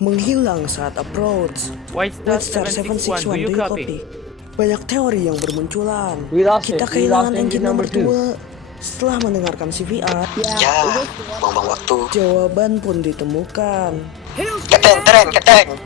Menghilang saat approach. White White Star Star 761, do you copy? Banyak teori yang bermunculan. We lost Kita it. We lost kehilangan engine nomor 2. Setelah mendengarkan CVR, Ya, buang-buang waktu. jawaban pun ditemukan. Keteng.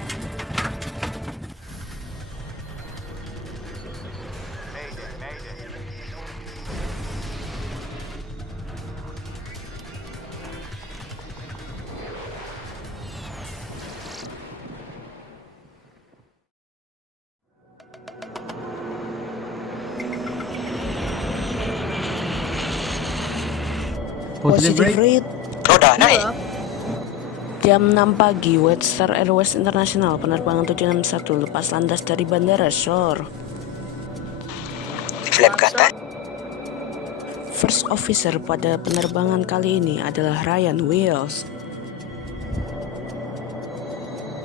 Positive rate. Roda naik. Jam 6 pagi, White Star Airways International penerbangan 761 lepas landas dari Bandara Shore. Flap ke atas. First officer pada penerbangan kali ini adalah Ryan Wills.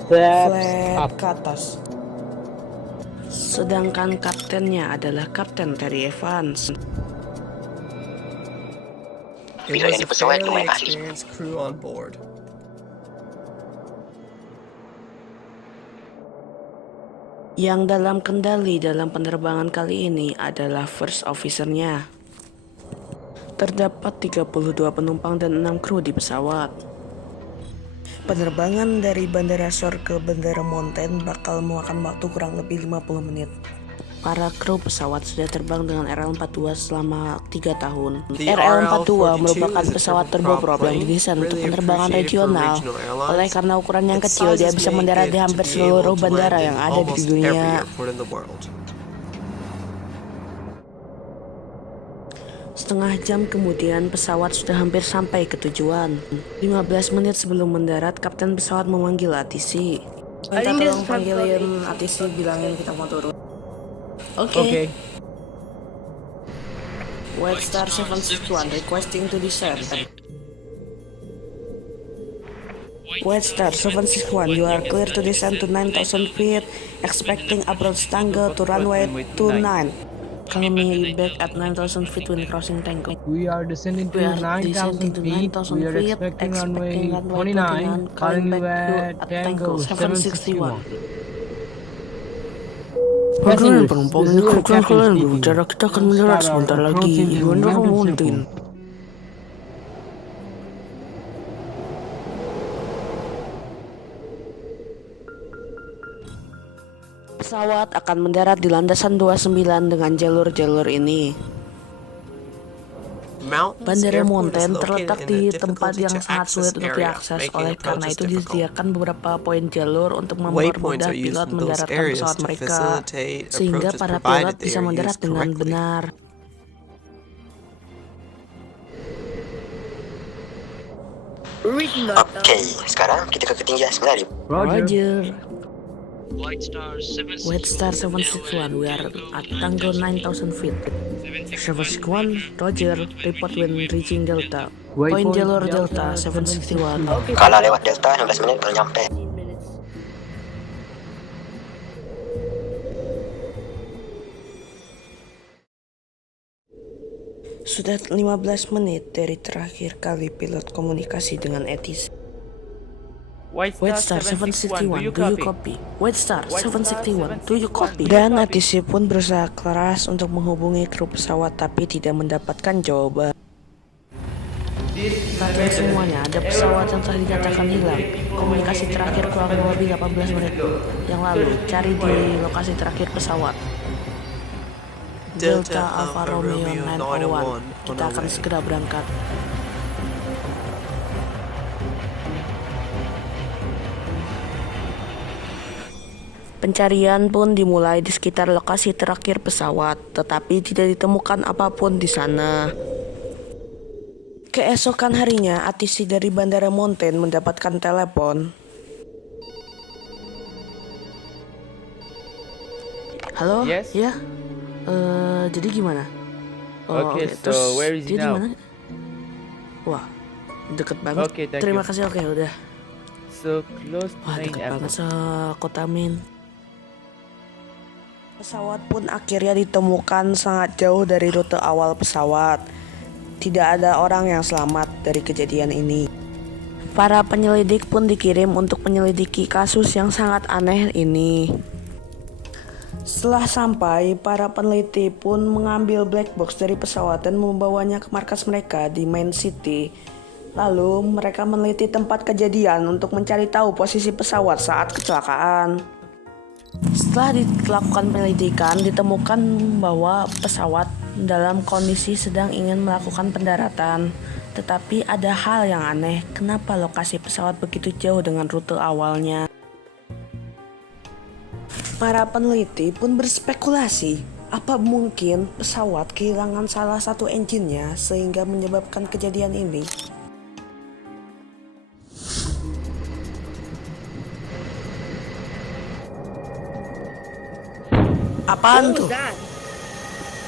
Flap ke atas. Sedangkan kaptennya adalah Kapten Terry Evans. Bila yang di pesawat lumayan ahli. Crew on board. Yang dalam kendali dalam penerbangan kali ini adalah first officer-nya. Terdapat 32 penumpang dan 6 kru di pesawat. Penerbangan dari Bandara Shore ke Bandara Mountain bakal memakan waktu kurang lebih 50 menit. Para kru pesawat sudah terbang dengan RL-42 selama 3 tahun. RL-42 merupakan pesawat turboprop yang didesain untuk penerbangan regional. Oleh karena ukuran yang kecil, dia bisa mendarat di hampir seluruh bandara yang ada di dunia. Setengah jam kemudian, pesawat sudah hampir sampai ke tujuan. 15 menit sebelum mendarat, kapten pesawat memanggil ATC. Minta tolong panggilin ATC, bilangin kita mau turun. Okay. White Star 761 requesting to descend. White Star 761, you are clear to descend to 9,000 feet, expecting approach Tango to runway 29. Call me back at 9,000 feet when crossing Tango. We are descending to 9,000 feet. We are expecting runway 29. Calling you at Tango 761. Bagaimana penumpang ini kerugian kalian berbicara, kita akan mendarat sebentar lagi di Bandara Mountain. Pesawat akan mendarat di landasan 29 dengan jalur-jalur ini. Bandara Mountain terletak di tempat yang sangat sulit untuk diakses, oleh karena itu disediakan beberapa poin jalur untuk mempermudah pilot mendaratkan pesawat mereka, sehingga para pilot bisa mendarat dengan benar. Oke, sekarang kita ke ketinggian 9.000. Roger. White Star 761, we are at Tango 9,000 feet. 761, Roger, report when reaching Delta. Point jalur Delta 761. Kalau lewat Delta 15 menit baru nyampe. Sudah 15 menit dari terakhir kali pilot komunikasi dengan ATC. White Star 761, do you copy? White Star 761, do you copy? Dan Dan ATC pun berusaha keras untuk menghubungi kru pesawat tapi tidak mendapatkan jawaban. Perhatian semuanya, ada pesawat yang telah dinyatakan hilang. Komunikasi terakhir kurang lebih 18 menit yang lalu. Cari di lokasi terakhir pesawat. Delta Alfa Romeo 901. Kita akan segera berangkat. Pencarian pun dimulai di sekitar lokasi terakhir pesawat, tetapi tidak ditemukan apapun di sana. Keesokan harinya, ATC dari Bandara Mountain mendapatkan telepon. Halo? Yes? Ya? Jadi gimana? Okay, so terus where is he dia di now? mana? Wah, deket banget. Okay, thank Terima you. kasih, oke udah. So close to Wah, Main deket banget Airport. sa kota Main. Pesawat pun akhirnya ditemukan sangat jauh dari rute awal pesawat. Tidak ada orang yang selamat dari kejadian ini. Para penyelidik pun dikirim untuk menyelidiki kasus yang sangat aneh ini. Setelah sampai, para peneliti pun mengambil black box dari pesawat dan membawanya ke markas mereka di Main City. Lalu mereka meneliti tempat kejadian untuk mencari tahu posisi pesawat saat kecelakaan. Setelah dilakukan penyelidikan, ditemukan bahwa pesawat dalam kondisi sedang ingin melakukan pendaratan. Tetapi ada hal yang aneh, kenapa lokasi pesawat begitu jauh dengan rute awalnya? Para peneliti pun berspekulasi, apa mungkin pesawat kehilangan salah satu engine-nya sehingga menyebabkan kejadian ini? Apaan tuh?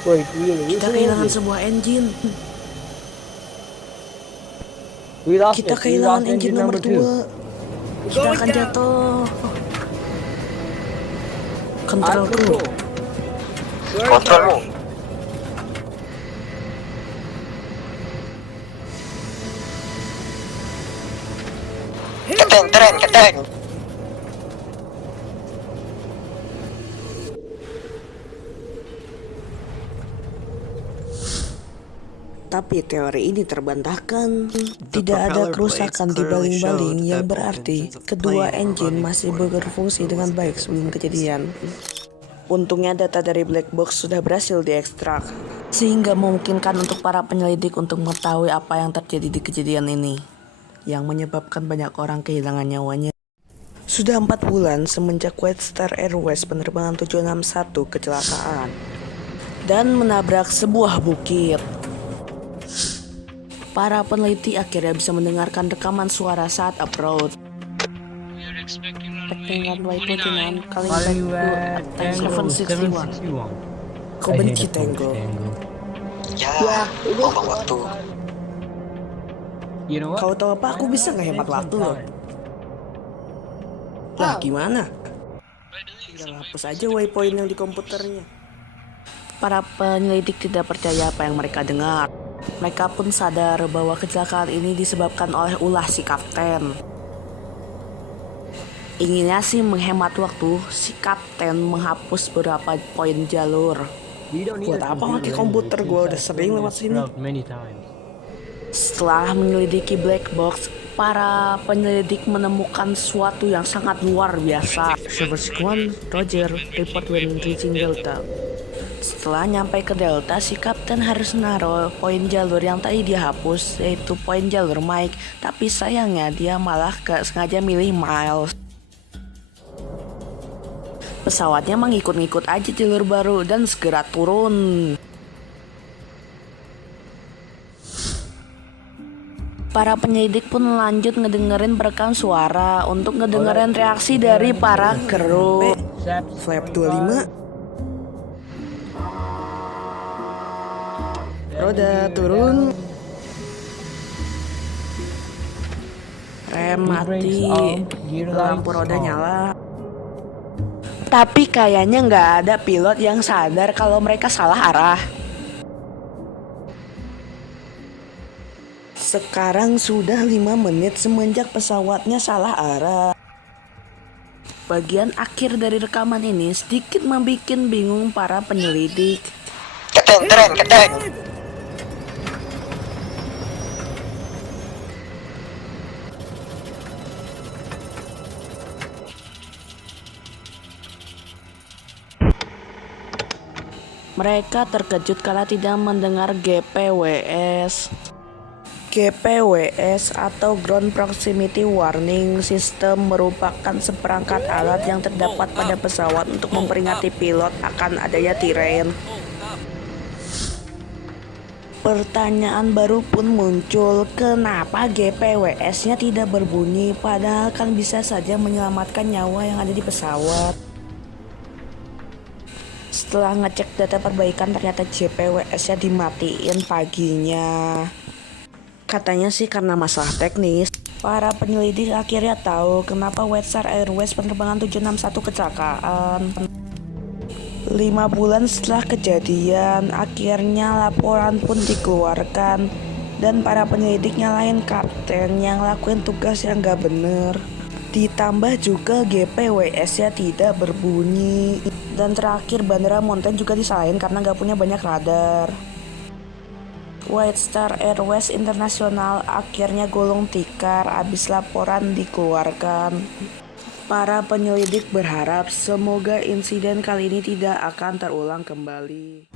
Wait, really? Kita kehilangan sebuah engine. Kita kehilangan engine nomor 2. Kita akan jatuh. Control crew. Kontrolmu. Kapten. Tapi teori ini terbantahkan. Tidak ada kerusakan di baling-baling yang berarti kedua engine masih berfungsi dengan baik sebelum kejadian. Untungnya data dari black box sudah berhasil diekstrak, sehingga memungkinkan untuk para penyelidik untuk mengetahui apa yang terjadi di kejadian ini, yang menyebabkan banyak orang kehilangan nyawanya. Sudah 4 bulan semenjak White Star Airways penerbangan 761 kecelakaan dan menabrak sebuah bukit. Para peneliti akhirnya bisa mendengarkan rekaman suara saat approach. Runway 29, calling back to Tango 761. Kau benci Tango. Ya, buang waktu. You know what? Kau tahu apa? Aku bisa ngehemat waktu loh. Lah gimana? Tinggal hapus aja waypoint yang di komputernya. Para penyelidik tidak percaya apa yang mereka dengar. Mereka pun sadar bahwa kecelakaan ini disebabkan oleh ulah si kapten. Inginnya sih menghemat waktu, si kapten menghapus beberapa poin jalur. Buat apa pakai komputer, gue udah sering lewat sini. Setelah menyelidiki black box, para penyelidik menemukan sesuatu yang sangat luar biasa. Service One, Roger, report when reaching Delta. Setelah nyampe ke Delta, si kapten harus naruh poin jalur yang tadi dia hapus, yaitu poin jalur Mike. Tapi sayangnya dia malah gak sengaja milih Miles. Pesawatnya mengikut-ngikut aja jalur baru dan segera turun. Para penyelidik pun lanjut ngedengerin perekam suara untuk ngedengerin reaksi dari para kru. Flap 25. Roda turun. Rem mati. Lampu roda nyala. Tapi kayaknya nggak ada pilot yang sadar kalau mereka salah arah. Sekarang sudah 5 menit semenjak pesawatnya salah arah. Bagian akhir dari rekaman ini sedikit membuat bingung para penyelidik. Kapten. Mereka terkejut kala tidak mendengar GPWS. GPWS atau Ground Proximity Warning System merupakan seperangkat alat yang terdapat pada pesawat untuk memperingati pilot akan adanya terrain. Pertanyaan baru pun muncul, kenapa GPWS-nya tidak berbunyi padahal kan bisa saja menyelamatkan nyawa yang ada di pesawat. Setelah ngecek data perbaikan ternyata GPWS-nya dimatiin paginya. Katanya sih karena masalah teknis. Para penyelidik akhirnya tahu kenapa White Star Airways penerbangan 761 kecelakaan. 5 bulan setelah kejadian, akhirnya laporan pun dikeluarkan Dan para penyelidik nyalain kapten yang lakuin tugas yang gak bener. Ditambah juga GPWS-nya tidak berbunyi. Dan terakhir Bandara Mountain juga disalahin karena gak punya banyak radar. White Star Airways Internasional akhirnya gulung tikar abis laporan dikeluarkan. Para penyelidik berharap semoga insiden kali ini tidak akan terulang kembali.